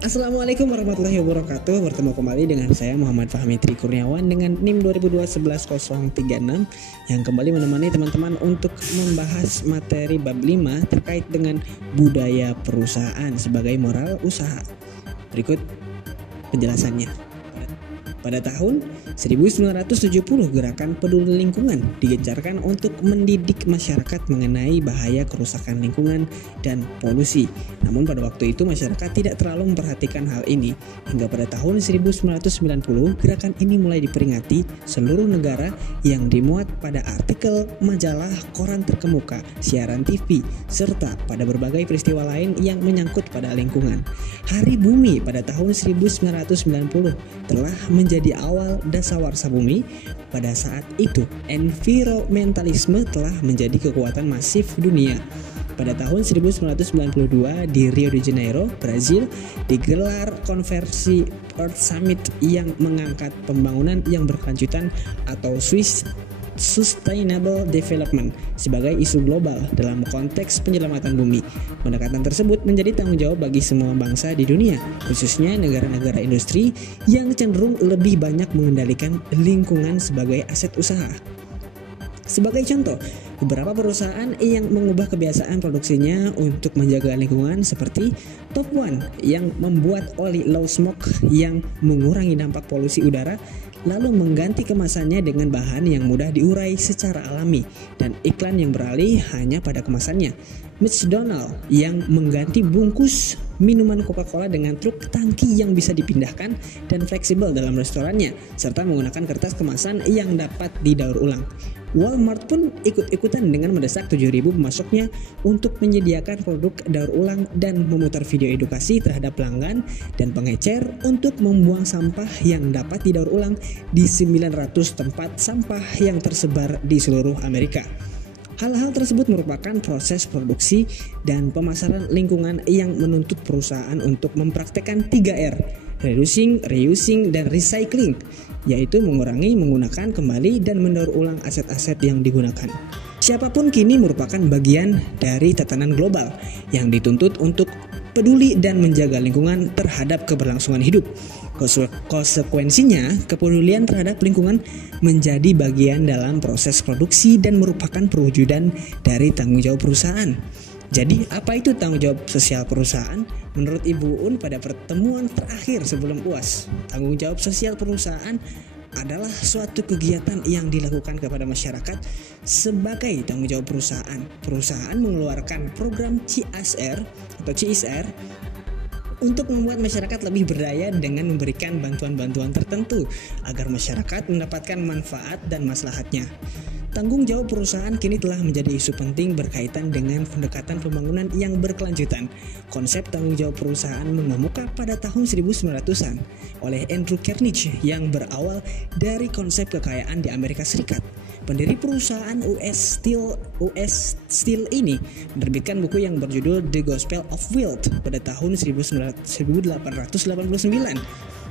Assalamualaikum warahmatullahi wabarakatuh. Bertemu kembali dengan saya Muhammad Fahmi Tri Kurniawan dengan NIM 20211036 yang kembali menemani teman-teman untuk membahas materi bab 5 terkait dengan budaya perusahaan sebagai moral usaha. Berikut penjelasannya. Pada tahun 1970, gerakan peduli lingkungan digencarkan untuk mendidik masyarakat mengenai bahaya kerusakan lingkungan dan polusi. Namun pada waktu itu masyarakat tidak terlalu memperhatikan hal ini. Hingga pada tahun 1990, gerakan ini mulai diperingati seluruh negara yang dimuat pada artikel, majalah, koran terkemuka, siaran TV, serta pada berbagai peristiwa lain yang menyangkut pada lingkungan. Hari Bumi pada tahun 1990 telah menjadi awal dasawarsa bumi. Pada saat itu, environmentalisme telah menjadi kekuatan masif dunia. Pada tahun 1992 di Rio de Janeiro, Brazil, digelar konferensi Earth Summit yang mengangkat pembangunan yang berkelanjutan atau Sustainable Development sebagai isu global dalam konteks penyelamatan bumi. Pendekatan tersebut menjadi tanggung jawab bagi semua bangsa di dunia, khususnya negara-negara industri yang cenderung lebih banyak mengendalikan lingkungan sebagai aset usaha. Sebagai contoh, beberapa perusahaan yang mengubah kebiasaan produksinya untuk menjaga lingkungan seperti Top One yang membuat oli low smoke yang mengurangi dampak polusi udara, lalu mengganti kemasannya dengan bahan yang mudah diurai secara alami dan iklan yang beralih hanya pada kemasannya. McDonald yang mengganti bungkus minuman Coca-Cola dengan truk tangki yang bisa dipindahkan dan fleksibel dalam restorannya, serta menggunakan kertas kemasan yang dapat didaur ulang. Walmart pun ikut-ikutan dengan mendesak 7.000 pemasoknya untuk menyediakan produk daur ulang dan memutar video edukasi terhadap pelanggan dan pengecer untuk membuang sampah yang dapat didaur ulang di 900 tempat sampah yang tersebar di seluruh Amerika. Hal-hal tersebut merupakan proses produksi dan pemasaran lingkungan yang menuntut perusahaan untuk mempraktekkan 3R, reducing, reusing, dan recycling, yaitu mengurangi, menggunakan kembali, dan mendaur ulang aset-aset yang digunakan. Siapapun kini merupakan bagian dari tatanan global yang dituntut untuk peduli dan menjaga lingkungan terhadap keberlangsungan hidup. Konsekuensinya, kepedulian terhadap lingkungan menjadi bagian dalam proses produksi dan merupakan perwujudan dari tanggung jawab perusahaan. Jadi, apa itu tanggung jawab sosial perusahaan? Menurut Ibu Un pada pertemuan terakhir sebelum UAS, tanggung jawab sosial perusahaan adalah suatu kegiatan yang dilakukan kepada masyarakat sebagai tanggung jawab perusahaan. Perusahaan mengeluarkan program CSR atau CSR untuk membuat masyarakat lebih berdaya dengan memberikan bantuan-bantuan tertentu agar masyarakat mendapatkan manfaat dan maslahatnya. Tanggung jawab perusahaan kini telah menjadi isu penting berkaitan dengan pendekatan pembangunan yang berkelanjutan. Konsep tanggung jawab perusahaan mengemuka pada tahun 1900-an oleh Andrew Carnegie yang berawal dari konsep kekayaan di Amerika Serikat. Pendiri perusahaan US Steel ini menerbitkan buku yang berjudul The Gospel of Wealth pada tahun 1889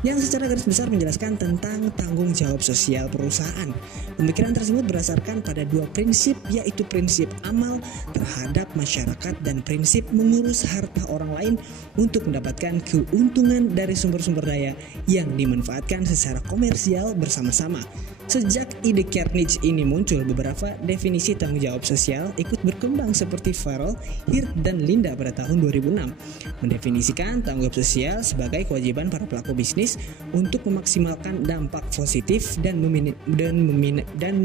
yang secara garis besar menjelaskan tentang tanggung jawab sosial perusahaan. Pemikiran tersebut berdasarkan pada dua prinsip, yaitu prinsip amal terhadap masyarakat dan prinsip mengurus harta orang lain untuk mendapatkan keuntungan dari sumber-sumber daya yang dimanfaatkan secara komersial bersama-sama. Sejak ide Carnegie ini muncul, beberapa definisi tanggung jawab sosial ikut berkembang seperti Farrell, Hird, dan Linda pada tahun 2006 mendefinisikan tanggung jawab sosial sebagai kewajiban para pelaku bisnis untuk memaksimalkan dampak positif dan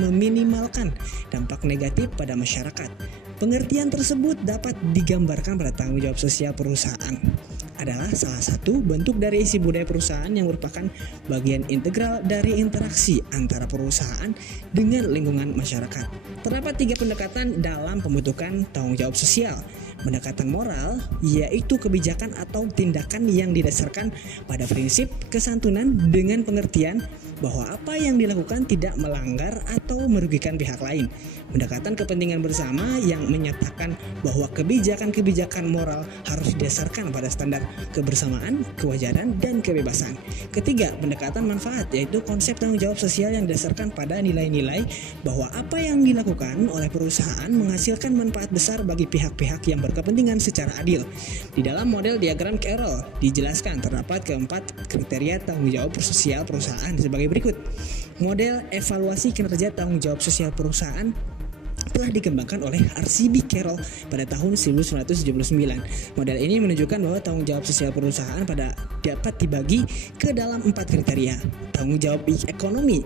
meminimalkan dampak negatif pada masyarakat. Pengertian tersebut dapat digambarkan pada tanggung jawab sosial perusahaan adalah salah satu bentuk dari isi budaya perusahaan yang merupakan bagian integral dari interaksi antara perusahaan dengan lingkungan masyarakat. Terdapat 3 pendekatan dalam pembentukan tanggung jawab sosial. Pendekatan moral yaitu kebijakan atau tindakan yang didasarkan pada prinsip kesantunan dengan pengertian bahwa apa yang dilakukan tidak melanggar atau merugikan pihak lain. Pendekatan kepentingan bersama yang menyatakan bahwa kebijakan-kebijakan moral harus didasarkan pada standar kebersamaan, kewajaran, dan kebebasan. Ketiga, pendekatan manfaat, yaitu konsep tanggung jawab sosial yang didasarkan pada nilai-nilai bahwa apa yang dilakukan oleh perusahaan menghasilkan manfaat besar bagi pihak-pihak yang berkepentingan secara adil. Di dalam model diagram Carroll dijelaskan terdapat keempat kriteria tanggung jawab sosial perusahaan sebagai berikut. Model evaluasi kinerja tanggung jawab sosial perusahaan telah dikembangkan oleh RCB Carroll pada tahun 1979. Model ini menunjukkan bahwa tanggung jawab sosial perusahaan dapat dibagi ke dalam 4 kriteria. Tanggung jawab ekonomi,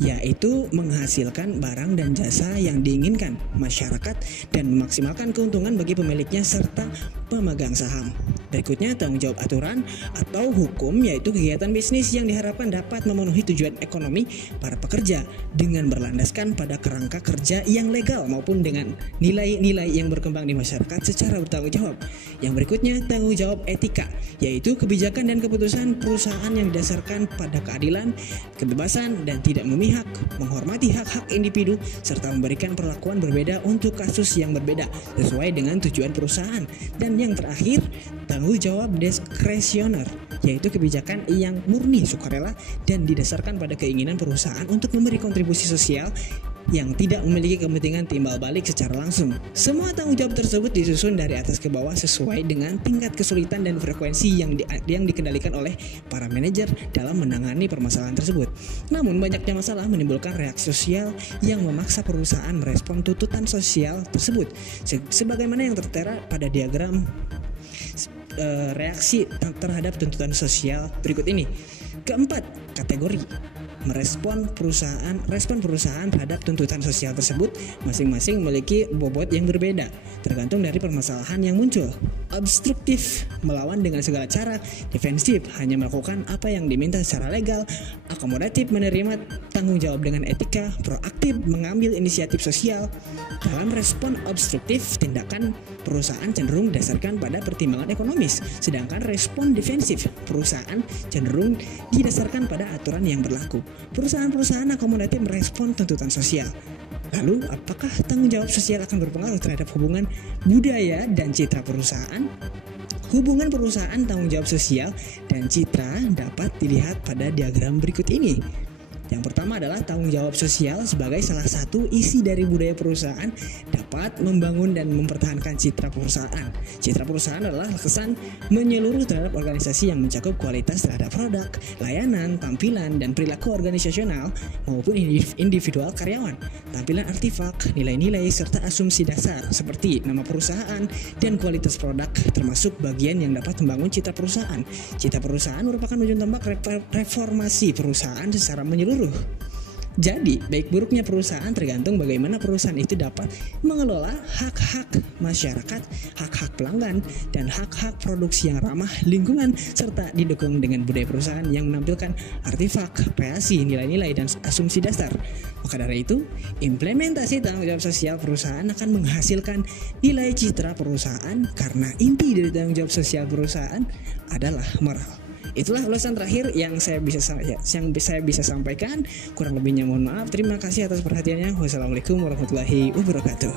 yaitu menghasilkan barang dan jasa yang diinginkan masyarakat dan memaksimalkan keuntungan bagi pemiliknya serta pemegang saham. Berikutnya, tanggung jawab aturan atau hukum, yaitu kegiatan bisnis yang diharapkan dapat memenuhi tujuan ekonomi para pekerja dengan berlandaskan pada kerangka kerja yang legal maupun dengan nilai-nilai yang berkembang di masyarakat secara bertanggung jawab. Yang berikutnya, tanggung jawab etika, yaitu kebijakan dan keputusan perusahaan yang didasarkan pada keadilan, kebebasan, dan tidak memihak, menghormati hak-hak individu, serta memberikan perlakuan berbeda untuk kasus yang berbeda sesuai dengan tujuan perusahaan. Dan yang terakhir, tanggung jawab diskresioner, yaitu kebijakan yang murni sukarela dan didasarkan pada keinginan perusahaan untuk memberi kontribusi sosial yang tidak memiliki kepentingan timbal balik secara langsung. Semua tanggung jawab tersebut disusun dari atas ke bawah sesuai dengan tingkat kesulitan dan frekuensi yang dikendalikan oleh para manajer dalam menangani permasalahan tersebut. Namun banyaknya masalah menimbulkan reaksi sosial yang memaksa perusahaan merespon tuntutan sosial tersebut, sebagaimana yang tertera pada diagram reaksi terhadap tuntutan sosial berikut ini. Keempat, kategori respon perusahaan terhadap tuntutan sosial tersebut masing-masing memiliki bobot yang berbeda tergantung dari permasalahan yang muncul. Obstruktif, melawan dengan segala cara. Defensif, hanya melakukan apa yang diminta secara legal. Akomodatif, menerima tanggung jawab dengan etika. Proaktif, mengambil inisiatif sosial. Dalam respon obstruktif, tindakan perusahaan cenderung didasarkan pada pertimbangan ekonomis, sedangkan respon defensif perusahaan cenderung didasarkan pada aturan yang berlaku. Perusahaan-perusahaan akomodatif merespon tuntutan sosial. Lalu, apakah tanggung jawab sosial akan berpengaruh terhadap hubungan budaya dan citra perusahaan? Hubungan perusahaan, tanggung jawab sosial, dan citra dapat dilihat pada diagram berikut ini. Yang pertama adalah tanggung jawab sosial sebagai salah satu isi dari budaya perusahaan dapat membangun dan mempertahankan citra perusahaan. Citra perusahaan adalah kesan menyeluruh terhadap organisasi yang mencakup kualitas terhadap produk, layanan, tampilan, dan perilaku organisasional maupun individual karyawan. Tampilan artefak, nilai-nilai, serta asumsi dasar seperti nama perusahaan dan kualitas produk termasuk bagian yang dapat membangun citra perusahaan. Citra perusahaan merupakan ujung tombak reformasi perusahaan secara menyeluruh. Jadi, baik buruknya perusahaan tergantung bagaimana perusahaan itu dapat mengelola hak-hak masyarakat, hak-hak pelanggan, dan hak-hak produksi yang ramah lingkungan, serta didukung dengan budaya perusahaan yang menampilkan artefak, kreasi, nilai-nilai, dan asumsi dasar. Maka dari itu, implementasi tanggung jawab sosial perusahaan akan menghasilkan nilai citra perusahaan karena inti dari tanggung jawab sosial perusahaan adalah moral. Itulah ulasan terakhir yang saya bisa sampaikan. Kurang lebihnya mohon maaf. Terima kasih atas perhatiannya. Wassalamualaikum warahmatullahi wabarakatuh.